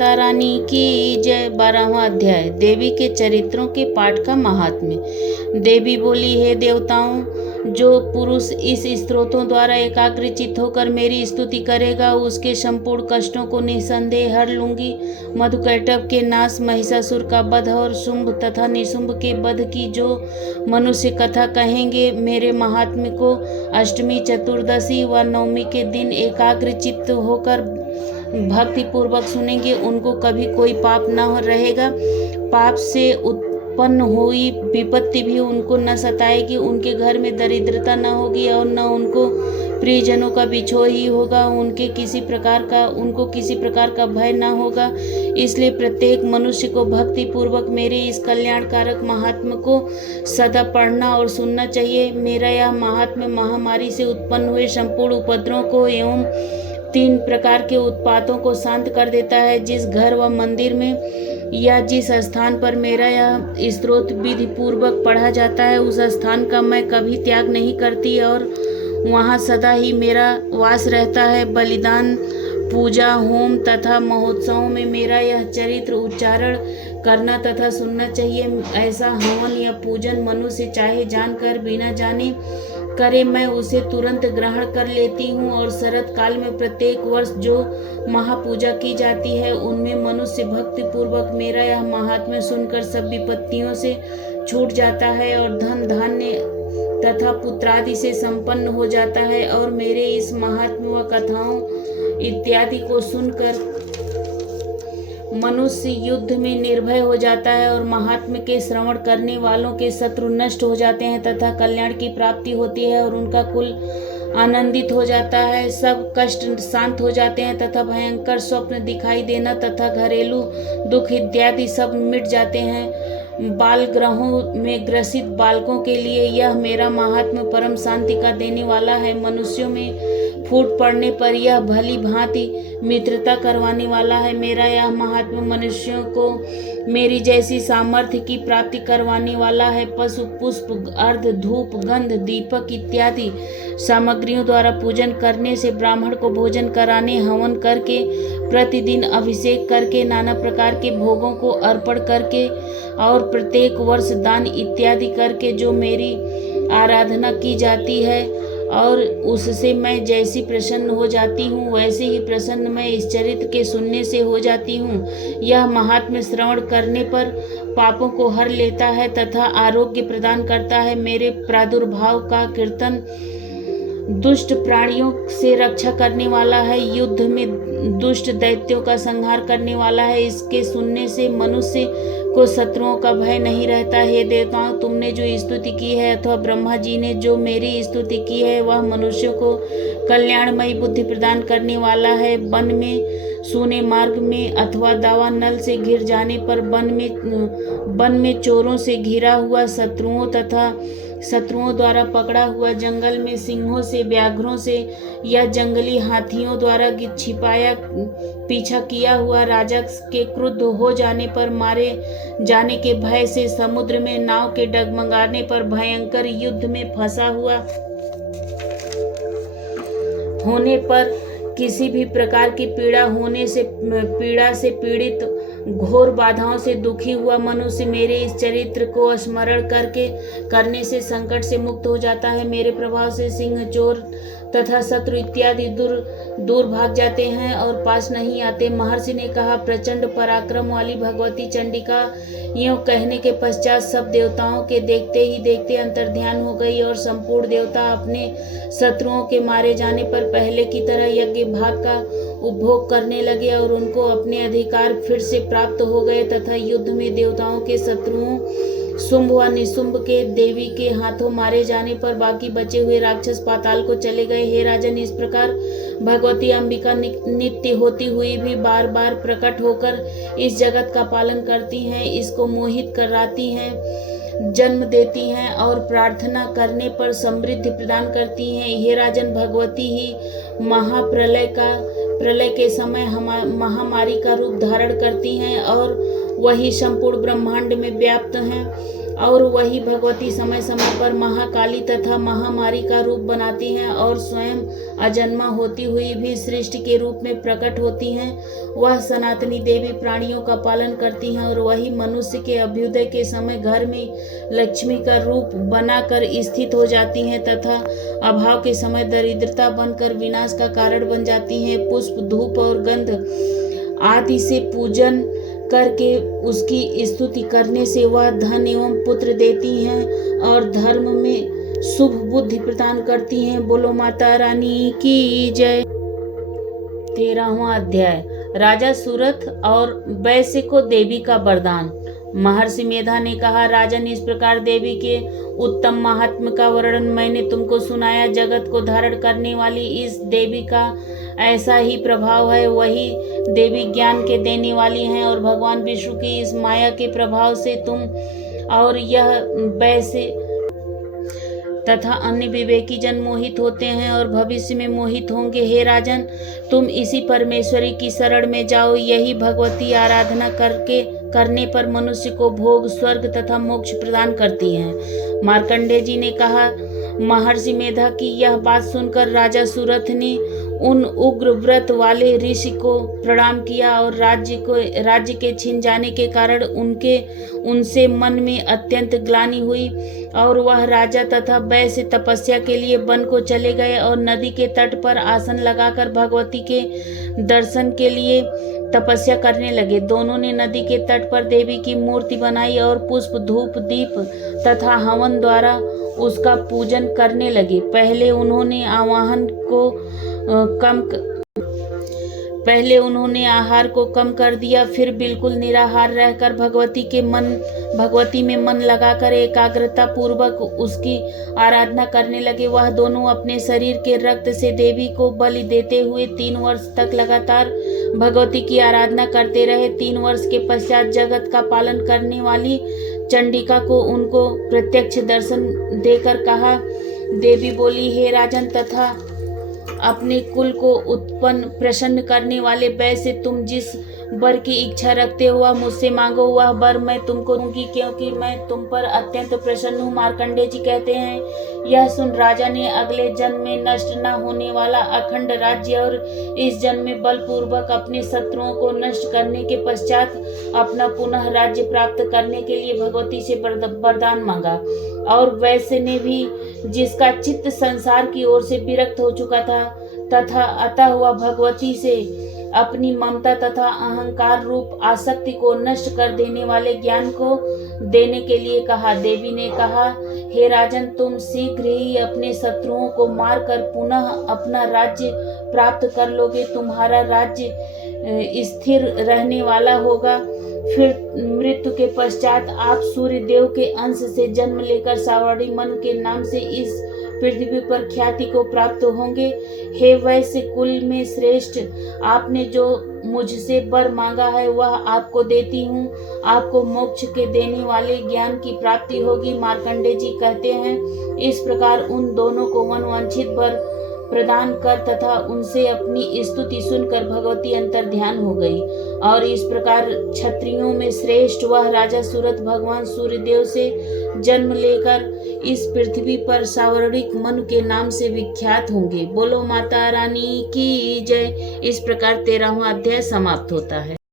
माता रानी की जय। 12वां अध्याय, देवी के चरित्रों के पाठ का महात्म्य। देवी बोली, हे देवताओं, जो पुरुष इस स्तोत्रों द्वारा एकाग्रचित्त होकर मेरी स्तुति करेगा, उसके संपूर्ण कष्टों को निसंदेह हर लूंगी। मधुकैटभ के नाश, महिषासुर का वध और शुंभ तथा निशुंभ के वध की जो मनुष्य कथा कहेंगे, मेरे महात्म्य को अष्टमी, चतुर्दशी व नवमी के दिन एकाग्रचित्त होकर भक्ति पूर्वक सुनेंगे, उनको कभी कोई पाप न रहेगा। पाप से उत्पन्न हुई विपत्ति भी उनको न सताएगी। उनके घर में दरिद्रता न होगी और न उनको प्रियजनों का बिछोह ही होगा। उनको किसी प्रकार का भय न होगा। इसलिए प्रत्येक मनुष्य को भक्ति पूर्वक मेरे इस कल्याणकारक महात्म्य को सदा पढ़ना और सुनना चाहिए। मेरा यह महात्म्य महामारी से उत्पन्न हुए संपूर्ण उपद्रवों को एवं 3 प्रकार के उत्पातों को शांत कर देता है। जिस घर व मंदिर में या जिस स्थान पर मेरा यह स्तोत्र विधि पूर्वक पढ़ा जाता है, उस स्थान का मैं कभी त्याग नहीं करती और वहाँ सदा ही मेरा वास रहता है। बलिदान, पूजा, होम तथा महोत्सवों में मेरा यह चरित्र उच्चारण करना तथा सुनना चाहिए। ऐसा हवन या पूजन मनुष्य चाहे जानकर बिना जाने करे, मैं उसे तुरंत ग्रहण कर लेती हूँ। और शरद काल में प्रत्येक वर्ष जो महापूजा की जाती है, उनमें मनुष्य भक्ति पूर्वक मेरा यह महात्म्य सुनकर सब विपत्तियों से छूट जाता है और धन धान्य तथा पुत्रादि से संपन्न हो जाता है। और मेरे इस महात्म्य व कथाओं इत्यादि को सुनकर मनुष्य युद्ध में निर्भय हो जाता है और महात्म्य के श्रवण करने वालों के शत्रु नष्ट हो जाते हैं तथा कल्याण की प्राप्ति होती है और उनका कुल आनंदित हो जाता है। सब कष्ट शांत हो जाते हैं तथा भयंकर स्वप्न दिखाई देना तथा घरेलू दुख इत्यादि सब मिट जाते हैं। बाल ग्रहों में ग्रसित बालकों के लिए यह मेरा महात्म्य परम शांति का देने वाला है। मनुष्यों में फूट पड़ने पर यह भली भांति मित्रता करवाने वाला है। मेरा यह महात्म्य मनुष्यों को मेरी जैसी सामर्थ्य की प्राप्ति करवाने वाला है। पशु, पुष्प, अर्ध, धूप, गंध, दीपक इत्यादि सामग्रियों द्वारा पूजन करने से, ब्राह्मण को भोजन कराने, हवन करके, प्रतिदिन अभिषेक करके, नाना प्रकार के भोगों को अर्पण करके और प्रत्येक वर्ष दान इत्यादि करके जो मेरी आराधना की जाती है और उससे मैं जैसी प्रसन्न हो जाती हूँ, वैसे ही प्रसन्न मैं इस चरित्र के सुनने से हो जाती हूँ। यह महात्म्य श्रवण करने पर पापों को हर लेता है तथा आरोग्य प्रदान करता है। मेरे प्रादुर्भाव का कीर्तन दुष्ट प्राणियों से रक्षा करने वाला है, युद्ध में दुष्ट दैत्यों का संहार करने वाला है। इसके सुनने से मनुष्य को शत्रुओं का भय नहीं रहता। हे देवताओं, तुमने जो स्तुति की है अथवा ब्रह्मा जी ने जो मेरी स्तुति की है, वह मनुष्यों को कल्याणमयी बुद्धि प्रदान करने वाला है। वन में, सूने मार्ग में अथवा दावा नल से घिर जाने पर, वन में चोरों से घिरा हुआ, शत्रुओं तथा शत्रुओं द्वारा पकड़ा हुआ, जंगल में सिंहों से, व्याघ्रों से या जंगली हाथियों द्वारा छिपाया पीछा किया हुआ, राजा के क्रुद्ध हो जाने पर, मारे जाने के भय से, समुद्र में नाव के डगमगाने पर, भयंकर युद्ध में फंसा हुआ होने पर, किसी भी प्रकार की पीड़ा से पीड़ित, घोर बाधाओं से दुखी हुआ मनुष्य मेरे इस चरित्र को स्मरण करने से संकट से मुक्त हो जाता है। मेरे प्रभाव से सिंह, चोर तथा शत्रु इत्यादि दूर भाग जाते हैं और पास नहीं आते। महर्षि ने कहा, प्रचंड पराक्रम वाली भगवती चंडिका यूं कहने के पश्चात सब देवताओं के देखते ही देखते अंतर्ध्यान हो गई और संपूर्ण देवता अपने शत्रुओं के मारे जाने पर पहले की तरह यज्ञ भाग का उपभोग करने लगे और उनको अपने अधिकार फिर से प्राप्त हो गए तथा युद्ध में देवताओं के शत्रुओं शुंभ व निशुंभ के देवी के हाथों मारे जाने पर बाकी बचे हुए राक्षस पाताल को चले गए। हे राजन, इस प्रकार भगवती अंबिका नित्य होती हुई भी बार बार प्रकट होकर इस जगत का पालन करती हैं, इसको मोहित कराती हैं, जन्म देती हैं और प्रार्थना करने पर समृद्धि प्रदान करती हैं। हे राजन, भगवती ही प्रलय के समय महामारी का रूप धारण करती हैं और वही संपूर्ण ब्रह्मांड में व्याप्त हैं और वही भगवती समय समय पर महाकाली तथा महामारी का रूप बनाती हैं और स्वयं अजन्मा होती हुई भी सृष्टि के रूप में प्रकट होती हैं। वह सनातनी देवी प्राणियों का पालन करती हैं और वही मनुष्य के अभ्युदय के समय घर में लक्ष्मी का रूप बनाकर स्थित हो जाती हैं तथा अभाव के समय दरिद्रता बनकर विनाश का कारण बन जाती हैं। पुष्प, धूप और गंध आदि से पूजन करके उसकी स्तुति करने से वह धन एवं पुत्र देती हैं और धर्म में शुभ बुद्धि प्रदान करती हैं। बोलो माता रानी की जय। 13वां अध्याय, राजा सूरथ और वैश्य को देवी का वरदान। महर्षि मेधा ने कहा, राजन, इस प्रकार देवी के उत्तम महात्म्य का वर्णन मैंने तुमको सुनाया। जगत को धारण करने वाली इस देवी का ऐसा ही प्रभाव है। वही देवी ज्ञान के देने वाली हैं और भगवान विष्णु की इस माया के प्रभाव से तुम और यह वैश्य तथा अन्य विवेकी जन मोहित होते हैं और भविष्य में मोहित होंगे। हे राजन, तुम इसी परमेश्वरी की शरण में जाओ। यही भगवती आराधना करने पर मनुष्य को भोग, स्वर्ग तथा मोक्ष प्रदान करती हैं। मार्कंडेय जी ने कहा, महर्षि मेधा की यह बात सुनकर राजा सूरथ ने उन उग्र व्रत वाले ऋषि को प्रणाम किया और राज्य के छिन जाने के कारण उनसे मन में अत्यंत ग्लानि हुई और वह राजा तथा वैश्य तपस्या के लिए वन को चले गए और नदी के तट पर आसन लगाकर भगवती के दर्शन के लिए तपस्या करने लगे। दोनों ने नदी के तट पर देवी की मूर्ति बनाई और पुष्प, धूप, दीप तथा हवन द्वारा उसका पूजन करने लगे। पहले उन्होंने आहार को कम कर दिया, फिर बिल्कुल निराहार रहकर भगवती में मन लगाकर एकाग्रता पूर्वक उसकी आराधना करने लगे। वह दोनों अपने शरीर के रक्त से देवी को बलि देते हुए 3 वर्ष तक लगातार भगवती की आराधना करते रहे। 3 वर्ष के पश्चात जगत का पालन करने वाली चंडिका को उनको प्रत्यक्ष दर्शन देकर कहा, देवी बोली, हे राजन तथा अपने कुल को उत्पन्न प्रसन्न करने वाले वैश्य, तुम जिस वर की इच्छा रखते हो वह मुझसे मांगो, वह वर मैं तुमको दूंगी, क्योंकि मैं तुम पर अत्यंत प्रसन्न हूँ। मार्कंडेय जी कहते हैं, यह सुन राजा ने अगले जन्म में नष्ट न होने वाला अखंड राज्य और इस जन्म में बलपूर्वक अपने शत्रुओं को नष्ट करने के पश्चात अपना पुनः राज्य प्राप्त करने के लिए भगवती से वरदान मांगा। और वैश्य ने भी, जिसका चित्त संसार की ओर से विरक्त हो चुका था तथा अतः वह भगवती से अपनी ममता तथा अहंकार रूप आसक्ति को नष्ट कर देने वाले ज्ञान को देने के लिए कहा। देवी ने कहा, हे राजन, तुम शीघ्र ही अपने शत्रुओं को मारकर पुनः अपना राज्य प्राप्त कर लोगे। तुम्हारा राज्य स्थिर रहने वाला होगा। फिर मृत्यु के पश्चात आप सूर्य देव के अंश से जन्म लेकर सावर्णी मन के नाम से इस पृथ्वी पर ख्याति को प्राप्त होंगे। हे वैश्य कुल में श्रेष्ठ, आपने जो मुझसे वर मांगा है वह आपको देती हूँ। आपको मोक्ष के देने वाले ज्ञान की प्राप्ति होगी। मार्कंडेय जी कहते हैं, इस प्रकार उन दोनों को मनवांछित वर प्रदान कर तथा उनसे अपनी स्तुति सुनकर भगवती अंतर ध्यान हो गई। और इस प्रकार क्षत्रियों में श्रेष्ठ वह राजा सूरथ भगवान सूर्यदेव से जन्म लेकर इस पृथ्वी पर सावर्णिक मनु के नाम से विख्यात होंगे। बोलो माता रानी की जय। इस प्रकार 13वां अध्याय समाप्त होता है।